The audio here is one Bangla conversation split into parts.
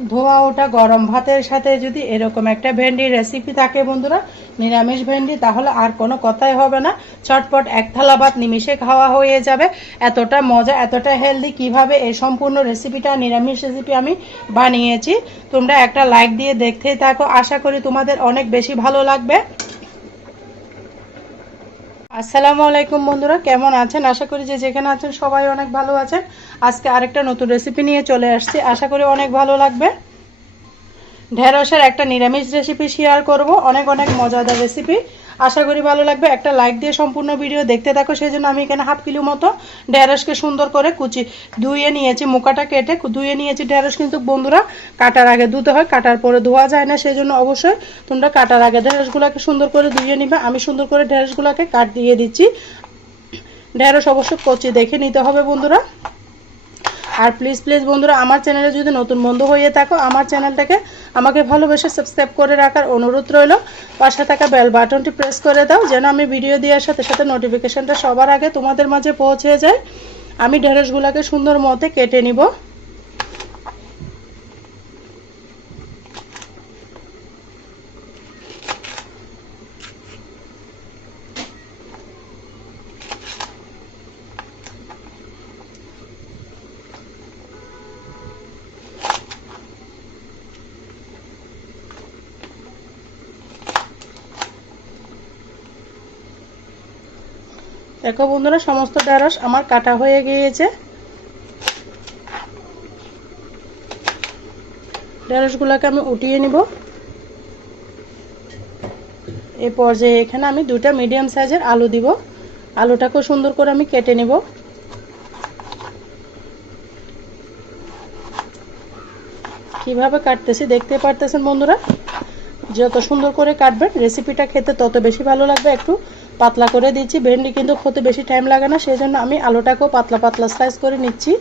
ধোয়া ওটা গরম ভাতের সাথে যদি এরকম একটা ভেন্ডির রেসিপি থাকে বন্ধুরা, নিরামিষ ভেন্ডি, তাহলে আর কোনো কথাই হবে না। চটপট এক থালা ভাত নিমিষে খাওয়া হয়ে যাবে। এতটা মজা, এতটা হেলদি, কিভাবে এই সম্পূর্ণ রেসিপিটা, নিরামিষ রেসিপি আমি বানিয়েছি। তোমরা একটা লাইক দিয়ে দেখতেই থাকো, আশা করি তোমাদের অনেক বেশি ভালো লাগবে। আসসালামু আলাইকুম বন্ধুরা, কেমন আছেন? আশা করি যে যেখানে আছেন সবাই অনেক ভালো আছেন। আজকে আরেকটা নতুন রেসিপি নিয়ে চলে আসছি, আশা করি অনেক ভালো লাগবে। ঢেঁড়সের একটা নিরামিষ রেসিপি শেয়ার করব, অনেক অনেক মজাদার রেসিপি, আশা করি ভালো লাগবে। একটা লাইক দিয়ে সম্পূর্ণ ভিডিও দেখতে থাকো। সেই জন্য আমি এখানে হাফ কিলো মতো ঢেঁড়সকে সুন্দর করে ধুয়ে নিয়েছি, মুখাটা কেটে ধুয়ে নিয়েছি। ঢেঁড়স কিন্তু বন্ধুরা কাটার আগে ধুতে হয়, কাটার পরে ধোয়া যায় না, সেই জন্য অবশ্যই তোমরা কাটার আগে ঢেঁড়সগুলোকে সুন্দর করে ধুয়ে নিবে। আমি সুন্দর করে ঢেঁড়সগুলোকে কাট দিয়ে দিচ্ছি। ঢেঁড়স অবশ্যই কচি দেখে নিতে হবে বন্ধুরা। আর প্লিজ প্লিজ বন্ধুরা, আমার চ্যানেলে যদি নতুন বন্ধু হয়ে থাকো, আমার চ্যানেলটাকে আমাকে ভালোবেসে সাবস্ক্রাইব করে রাখার অনুরোধ রইল। পাশে থাকা বেল বাটনটি প্রেস করে দাও, যেন আমি ভিডিও দেওয়ার সাথে সাথে নোটিফিকেশনটা সবার আগে তোমাদের মাঝে পৌঁছে যায়। আমি ঢেঁড়সগুলোকে সুন্দর মতে কেটে নিব। দেখো বন্ধুরা, সমস্ত ঢেঁড়স আমার কাটা হয়ে গিয়েছে। ঢেঁড়সগুলোকে আমি উঠিয়ে নিব। এই পর্যায়ে এখানে আমি দুটা মিডিয়াম সাইজের আলু দিব। আলুটাকেও সুন্দর করে আমি কেটে নিব। কিভাবে কাটতেছি দেখতে পারতেছেন বন্ধুরা। যত সুন্দর করে কাটবেন রেসিপিটা খেতে তত বেশি ভালো লাগবে। একটু পাতলা করে দিচ্ছি, ভেন্ডি কিন্তু হতে বেশি টাইম লাগে না, সেই জন্য আমি আলুটাকেও পাতলা পাতলা স্লাইস করে নিচ্ছি।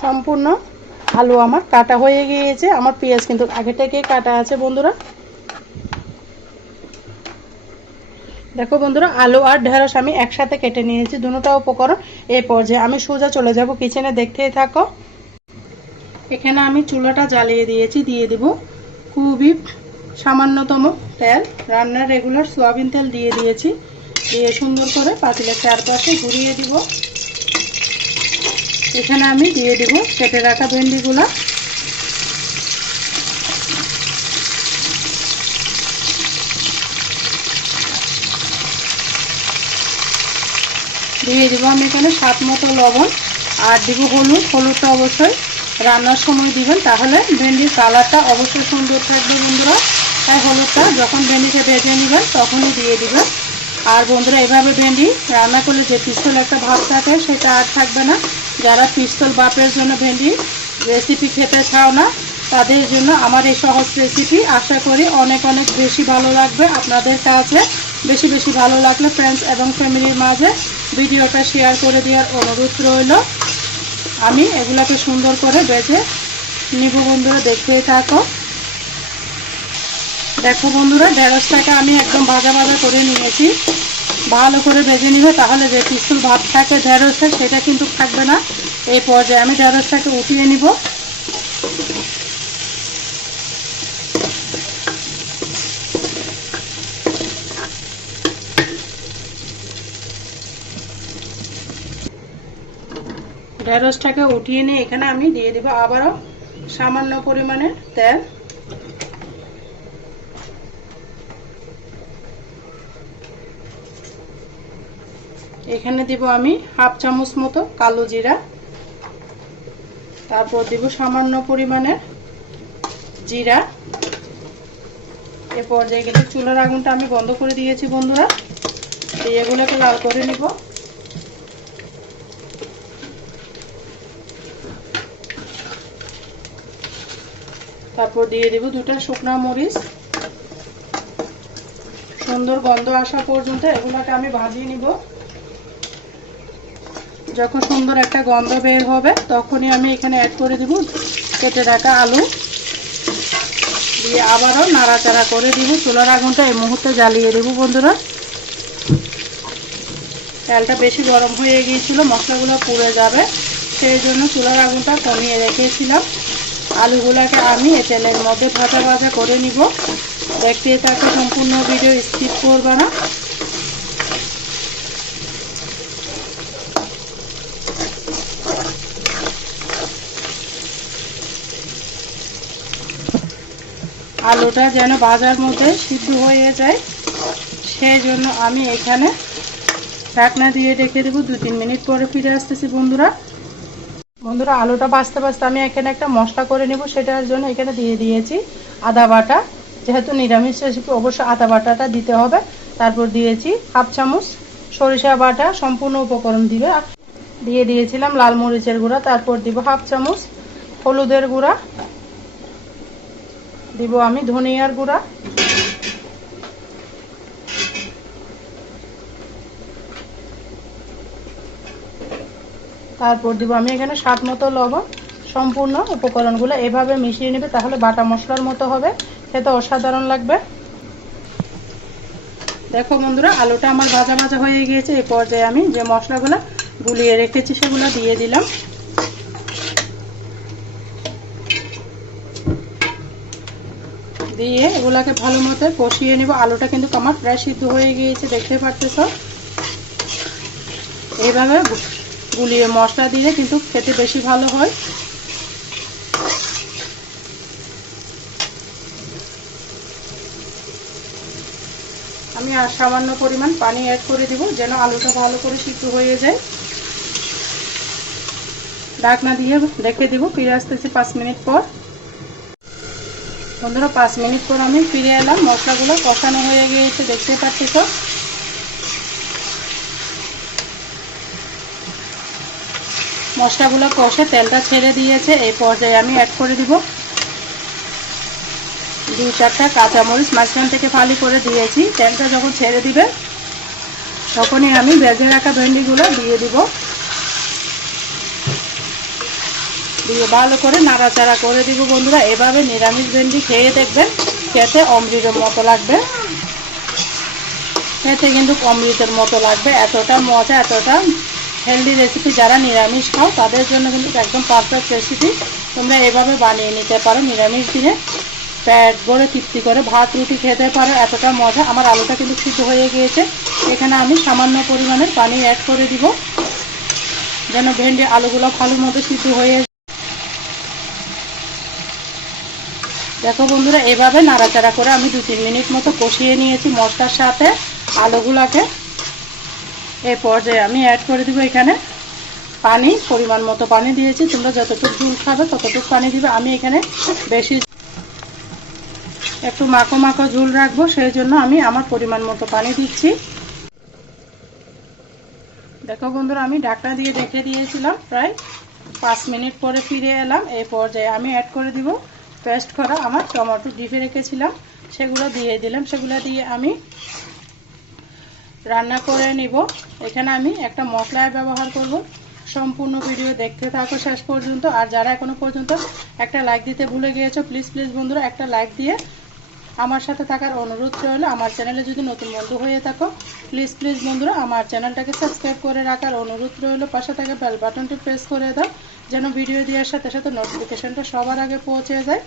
সম্পূর্ণ আলু আমার কাটা হয়ে গিয়েছে। আমার পেঁয়াজ কিন্তু আগে থেকে কাটা আছে বন্ধুরা। দেখো বন্ধুরা, আলু আর ঢেঁড়স আমি একসাথে কেটে নিয়েছি, দুটোটা উপকরণ। এই পর্যায়ে আমি সোজা চলে যাব কিচেনে, দেখতেই থাকো। এখানে আমি চুলাটা জ্বালিয়ে দিয়েছি, দিয়ে দিব খুবই সামান্যতম তেল, রান্নার রেগুলার সয়াবিন তেল দিয়ে দিয়েছি। দিয়ে সুন্দর করে পাতিলের চারপাশে ঘুরিয়ে দিব। এখানে আমি দিয়ে দিব কেটে রাখা ভেন্ডিগুলো। দিয়ে দিব আমি এখানে স্বাদ মতো লবণ, আর দিব হলুদ। হলুদটা অবশ্যই রান্নার সময় দিবেন, তাহলে ভেন্ডির কালারটা অবশ্যই সুন্দর থাকবে বন্ধুরা। তাই হলুদটা যখন ভেন্ডিকে ভেজে নেবেন তখনই দিয়ে দিবেন। আর বন্ধুরা, এভাবে ভেন্ডি রান্না করলে যে পিস্তল একটা ভাব থাকে সেটা আর থাকবে না। যারা পিস্তল ভাপের জন্য ভেন্ডি রেসিপি খেতে চাও না, তাদের জন্য আমার এই সহজ রেসিপি আশা করি অনেক অনেক বেশি ভালো লাগবে আপনাদের কাছে। বেশি বেশি ভালো লাগলে ফ্রেন্ডস এবং ফ্যামিলির মাঝে ভিডিওটা শেয়ার করে দেওয়ার অনুরোধ রইল। আমি এগুলাকে সুন্দর করে ভেজে নিব বন্ধুরা, দেখতেই থাকো। দেখো বন্ধুরা, ঢেঁড়সটাকে আমি একদম ভাজা ভাজা করে নিয়েছি। ভালো করে ভেজে নিবে, তাহলে যে পিস্তল ভাব থাকে ঢেঁড়সের সেটা কিন্তু থাকবে না। এই পর্যায়ে আমি ঢেঁড়সটাকে উঠিয়ে নিব। ঢেঁড়সটাকে উঠিয়ে নিয়ে এখানে আমি দিয়ে দেব আবারও সামান্য পরিমাণে তেল। এখানে দিব আমি হাফ চামচ মতো কালো জিরা, তারপর দিব সামান্য পরিমাণে জিরা। এ পর্যায়ে কিন্তু চুলার আগুনটা আমি বন্ধ করে দিয়েছি বন্ধুরা। এগুলোকে লাল করে নিব। তারপর দিয়ে দেব দুটো শুকনো মরিচ। সুন্দর গন্ধ আসা পর্যন্ত এগুলোকে আমি ভাজিয়ে নিব। যখন সুন্দর একটা গন্ধ বের হবে তখনই আমি এখানে অ্যাড করে দেব কেটে রাখা আলু, দিয়ে আবারও নাড়াচাড়া করে দিব। চুলার আগুনটা এই মুহূর্তে জ্বালিয়ে দেব বন্ধুরা। তেলটা বেশি গরম হয়ে গিয়েছিল, মশলাগুলো পুড়ে যাবে, সেই জন্য চুলার আগুনটা কমিয়ে রেখেছিলাম। আলুগুলোকে আমি এই তেলের মধ্যে ভাজা ভাজা করে নিব। দেখতে থাকো, সম্পূর্ণ ভিডিও স্কিপ করবে না। আলুটা যেন ভাজার মধ্যে সিদ্ধ হয়ে যায়, সেই জন্য আমি এখানে ঢাকনা দিয়ে রেখে দেবো। 2-3 মিনিট পরে ফিরে আসতেছি বন্ধুরা। আলুটা ভাজতে ভাজতে আমি এখানে একটা মশলা করে নেব, সেটার জন্য এখানে দিয়ে দিয়েছি আদা বাটা। যেহেতু নিরামিষ রেসিপি অবশ্যই আদা বাটাটা দিতে হবে। তারপর দিয়েছি 1/2 চামচ সরিষা বাটা, সম্পূর্ণ উপকরণ দিয়ে দিয়েছিলাম লাল মরিচের গুঁড়া। তারপর দিব 1/2 চামচ হলুদের গুঁড়া, দিব আমি ধনিয়ার গুঁড়া, তারপর দিব আমি এখানে স্বাদ মতো লবণ। সম্পূর্ণ উপকরণগুলো এভাবে মিশিয়ে নেবে, তাহলে বাটা মশলার মতো হবে, খেতে অসাধারণ লাগবে। দেখো বন্ধুরা, আলুটা আমার ভাজা ভাজা হয়ে গিয়েছে। এই পর্যায়ে আমি যে মশলাগুলো গুলিয়ে রেখেছি সেগুলো দিয়ে দিলাম। দিয়ে এগুলাকে ভালো মতো কষিয়ে নেব। আলুটা কিন্তু আমার প্রায় সিদ্ধ হয়ে গিয়েছে, দেখতে পারতেছ। এইভাবে গুলিয়ে মশলা দিলে কিন্তু খেতে বেশি ভালো হয়। আমি আর সামান্য পরিমাণ পানি অ্যাড করে দিব, যেন আলুটা ভালো করে সিদ্ধ হয়ে যায়। ঢাকনা দিয়ে রেখে দিব, ফিরে আসতেছি 5 মিনিট পর। বন্ধুরা, 5 মিনিট পর আমি ফিরে এলাম। মশলাগুলো কষানো হয়ে গিয়েছে, দেখতে পাচ্ছ। মশলাগুলো কষে তেলটা ছেড়ে দিয়েছে। এই পর্যায়ে আমি অ্যাড করে দিব 2-4টা কাঁচামরিচ, মাঝখান থেকে ফালি করে দিয়েছি। তেলটা যখন ছেড়ে দিবে তখনই আমি ভেজে রাখা ভেন্ডিগুলো দিয়ে দিব। দিয়ে ভালো করে নাড়াচাড়া করে দিব বন্ধুরা। এভাবে নিরামিষ ভেন্ডি খেয়ে দেখবেন, খেতে অমৃতের মতো লাগবে। খেতে কিন্তু অমৃতের মতো লাগবে, এতটা মজা, এতটা হেলদি রেসিপি। যারা নিরামিষ খাও তাদের জন্য কিন্তু একদম পারফেক্ট রেসিপি। তোমরা এভাবে বানিয়ে নিতে পারো, নিরামিষ দিনে পেট ভরে তৃপ্তি করে ভাত রুটি খেতে পারো, এতটা মজা। আমার আলুটা কিন্তু সিদ্ধ হয়ে গিয়েছে। এখানে আমি সামান্য পরিমাণের পানি অ্যাড করে দিব, যেন ভেন্ডি আলুগুলো ভালো মতো সিদ্ধ হয়ে। দেখো বন্ধুরা, এভাবে নাড়াচাড়া করে আমি 2-3 মিনিট মতো কষিয়ে নিয়েছি মশলার সাথে আলুগুলাকে। এই পর্যায়ে আমি অ্যাড করে দিব এখানে পানি, পরিমাণ মতো পানি দিয়েছি। তোমরা যতটুকু ঝোল খাবে ততটুকু পানি দিবে। আমি এখানে বেশি একটু মাখো মাখো ঝোল রাখবো, সেই জন্য আমি আমার পরিমাণ মতো পানি দিচ্ছি। দেখো বন্ধুরা, আমি ঢাকনা দিয়ে রেখে দিয়েছিলাম, প্রায় 5 মিনিট পরে ফিরে এলাম। এই পর্যায়ে আমি অ্যাড করে দিব পেস্ট করা আমার টমেটো ডিপে রেখেছিলাম, সেগুলো দিয়ে দিলাম। সেগুলো দিয়ে আমি রান্না করে নিব। এখানে আমি একটা মশলা ব্যবহার করব। সম্পূর্ণ ভিডিও দেখতে থাকো শেষ পর্যন্ত। আর যারা এখনো পর্যন্ত একটা লাইক দিতে ভুলে গিয়েছো, প্লিজ বন্ধুরা একটা লাইক দিয়ে আমার সাথে থাকার অনুরোধ রইল। আমার চ্যানেলে যদি নতুন বন্ধু হয়ে থাকো, প্লিজ বন্ধুরা আমার চ্যানেলটাকে সাবস্ক্রাইব করে রাখার অনুরোধ রইল। পাশে থাকা বেল বাটনটি প্রেস করে দাও, যেন ভিডিও দেওয়ার সাথে সাথে নোটিফিকেশনটা সবার আগে পৌঁছে যায়।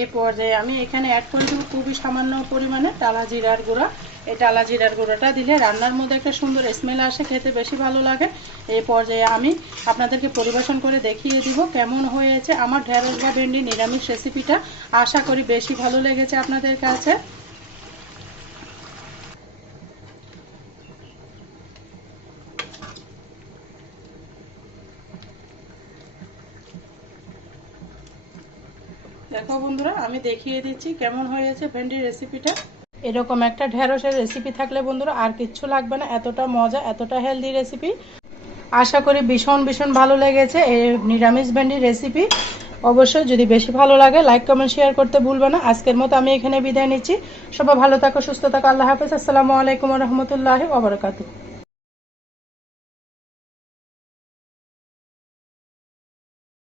এই পর্যায়ে আমি এখানে অ্যাড করে দেবো খুবই সামান্য পরিমাণে টালা জিরার গুঁড়া। এই টালা জিরার গুঁড়োটা দিলে রান্নার মধ্যে একটা সুন্দর স্মেল আসে, খেতে বেশি ভালো লাগে। এই পর্যায়ে আমি আপনাদেরকে পরিবেশন করে দেখিয়ে দিব কেমন হয়েছে আমার ঢেঁড়স বা ভেন্ডি নিরামিষ রেসিপিটা। আশা করি বেশি ভালো লেগেছে আপনাদের কাছে। দেখো বন্ধুরা, আমি দেখিয়ে দিচ্ছি কেমন হয়েছে ভেন্ডির রেসিপিটা। এরকম একটা ঢেঁড়সের রেসিপি থাকলে বন্ধুরা আর কিচ্ছু লাগবে না, এতটা মজা, এতটা হেলদি রেসিপি। আশা করি ভীষণ ভালো লেগেছে এই নিরামিষ ভেন্ডির রেসিপি। অবশ্যই যদি বেশি ভালো লাগে লাইক কমেন্ট শেয়ার করতে ভুলবে না। আজকের মতো আমি এখানে বিদায় নিচ্ছি। সবাই ভালো থাকো, সুস্থ থাকো। আল্লাহ হাফেজ। আসসালামু আলাইকুম ওয়া রাহমাতুল্লাহি ওয়া বারাকাতুহু।